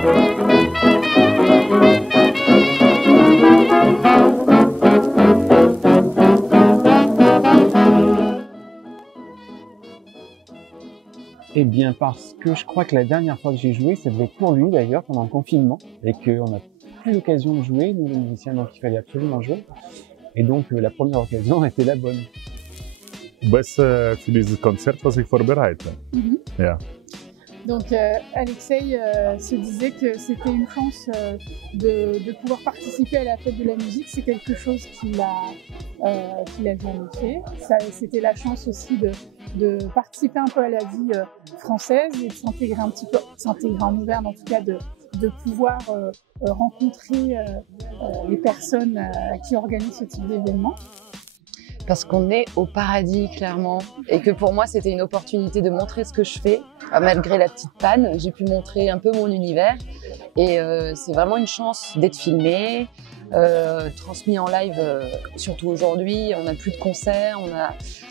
Eh bien parce que je crois que la dernière fois que j'ai joué, ça devait être pour lui d'ailleurs, pendant le confinement, et qu'on n'a plus l'occasion de jouer, nous les musiciens, donc il fallait absolument jouer. Et donc la première occasion était la bonne. Best für dieses Konzert, was ich vorbereite. Ja. Donc Alexei se disait que c'était une chance de pouvoir participer à la fête de la musique. C'est quelque chose qu'il a jamais fait. C'était la chance aussi de participer un peu à la vie française et de s'intégrer un petit peu, s'intégrer en Auvergne en tout cas, de pouvoir rencontrer les personnes qui organisent ce type d'événement. Parce qu'on est au paradis, clairement, et que pour moi, c'était une opportunité de montrer ce que je fais. Malgré la petite panne, j'ai pu montrer un peu mon univers, et c'est vraiment une chance d'être filmé, transmis en live, surtout aujourd'hui. On n'a plus de concerts,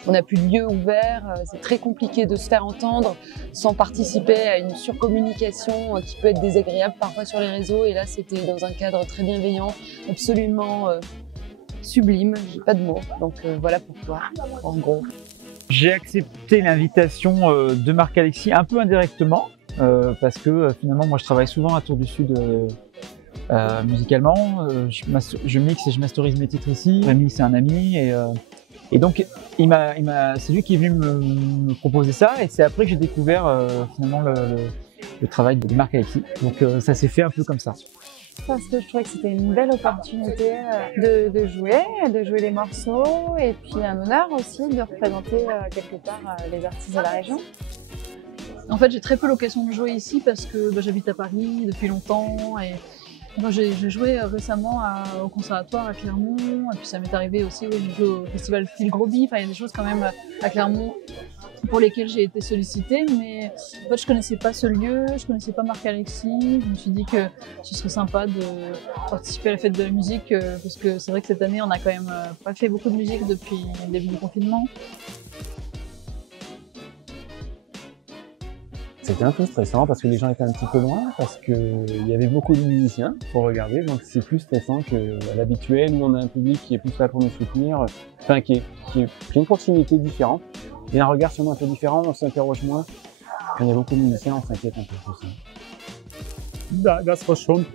on n'a plus de lieux ouverts, c'est très compliqué de se faire entendre sans participer à une surcommunication qui peut être désagréable parfois sur les réseaux, et là, c'était dans un cadre très bienveillant, absolument sublime, j'ai pas de mots, donc voilà pourquoi, en gros. J'ai accepté l'invitation de Marc-Alexis un peu indirectement, parce que finalement moi je travaille souvent à Tour du Sud musicalement, je mixe et je masterise mes titres ici. Rémi c'est un ami, et donc c'est lui qui est venu me proposer ça, et c'est après que j'ai découvert finalement le travail de Marc-Alexis, donc ça s'est fait un peu comme ça. Parce que je trouvais que c'était une belle opportunité de jouer les morceaux, et puis un honneur aussi de représenter quelque part les artistes de la région. En fait, j'ai très peu l'occasion de jouer ici parce que j'habite à Paris depuis longtemps, et j'ai joué récemment au conservatoire à Clermont, et puis ça m'est arrivé aussi, oui, j'ai joué au festival Phil Groby. Enfin, il y a des choses quand même à Clermont pour lesquelles j'ai été sollicitée, mais en fait je connaissais pas ce lieu, je connaissais pas Marc-Alexis. Je me suis dit que ce serait sympa de participer à la fête de la musique, parce que c'est vrai que cette année on a quand même pas fait beaucoup de musique depuis le début du confinement. C'était un peu stressant parce que les gens étaient un petit peu loin, parce qu'il y avait beaucoup de musiciens pour regarder, donc c'est plus stressant qu'à l'habituel où on a un public qui est plus là pour nous soutenir, enfin qui a une proximité différente. Et un regard sûrement un peu différent, on s'interroge moins. Quand il y a beaucoup de musiciens, on s'inquiète un peu pour ça. Das war schon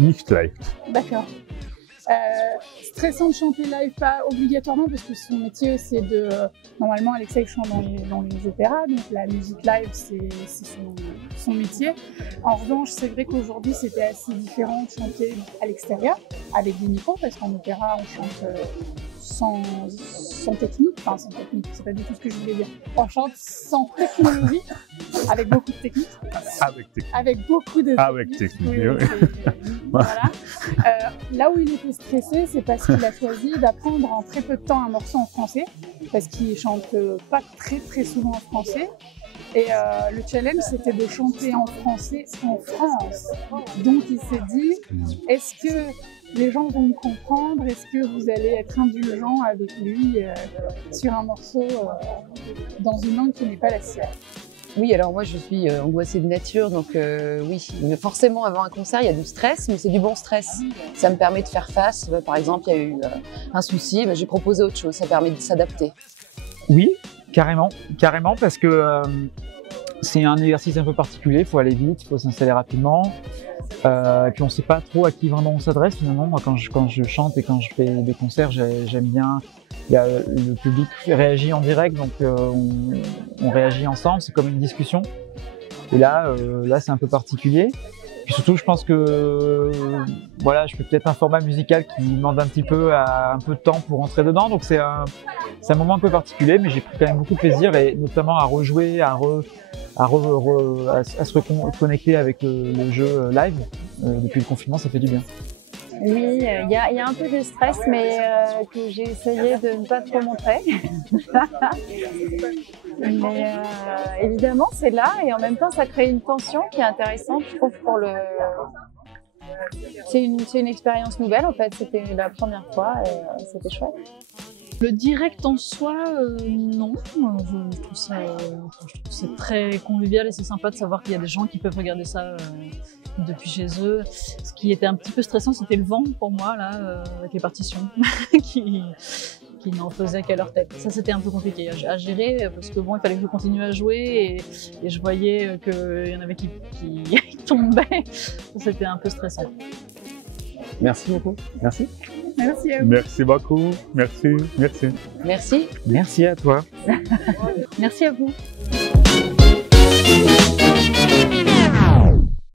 nicht leicht. D'accord. Stressant de chanter live, pas obligatoirement, parce que son métier c'est de... Normalement Alexei chante dans les opéras, donc la musique live c'est son métier. En revanche, c'est vrai qu'aujourd'hui c'était assez différent de chanter à l'extérieur, avec des micros, parce qu'en opéra on chante sans technique, enfin sans technique, c'est pas du tout ce que je voulais dire. On chante sans technologie, avec beaucoup de technique. Avec beaucoup de technique. Oui. Voilà. Là où il était stressé, c'est parce qu'il a choisi d'apprendre en très peu de temps un morceau en français, parce qu'il chante pas très souvent en français. Et le challenge, c'était de chanter en français en France. Donc il s'est dit, est-ce que les gens vont me comprendre? Est-ce que vous allez être indulgent avec lui sur un morceau dans une langue qui n'est pas la sienne? Oui, alors moi je suis angoissée de nature, donc oui, mais forcément avant un concert il y a du stress, mais c'est du bon stress. Ça me permet de faire face. Par exemple, il y a eu un souci, j'ai proposé autre chose, ça permet de s'adapter. Oui, carrément, parce que c'est un exercice un peu particulier, il faut aller vite, il faut s'installer rapidement. Et puis on ne sait pas trop à qui vraiment on s'adresse finalement. Moi quand je chante et quand je fais des concerts, j'aime bien, le public réagit en direct, donc on réagit ensemble, c'est comme une discussion. Et là c'est un peu particulier. Puis surtout je pense que voilà, je fais peut-être un format musical qui demande un petit peu un peu de temps pour rentrer dedans, donc c'est un moment un peu particulier, mais j'ai pris quand même beaucoup de plaisir, et notamment à rejouer, à se reconnecter avec le jeu live. Depuis le confinement, ça fait du bien. Oui, il y a un peu de stress, mais que j'ai essayé de ne pas trop montrer. Mais évidemment, c'est là, et en même temps, ça crée une tension qui est intéressante, je trouve, pour le... C'est une expérience nouvelle, en fait. C'était la première fois, et c'était chouette. Le direct en soi, non. Je trouve ça très convivial et c'est sympa de savoir qu'il y a des gens qui peuvent regarder ça depuis chez eux. Ce qui était un petit peu stressant, c'était le vent pour moi, là, avec les partitions, qui n'en faisaient qu'à leur tête. Ça, c'était un peu compliqué à gérer, parce que bon, il fallait que je continue à jouer et je voyais qu'il y en avait qui tombaient. C'était un peu stressant. Merci beaucoup. Merci. Merci à vous. Merci beaucoup. Merci. Merci. Merci. Merci à toi. Merci à vous.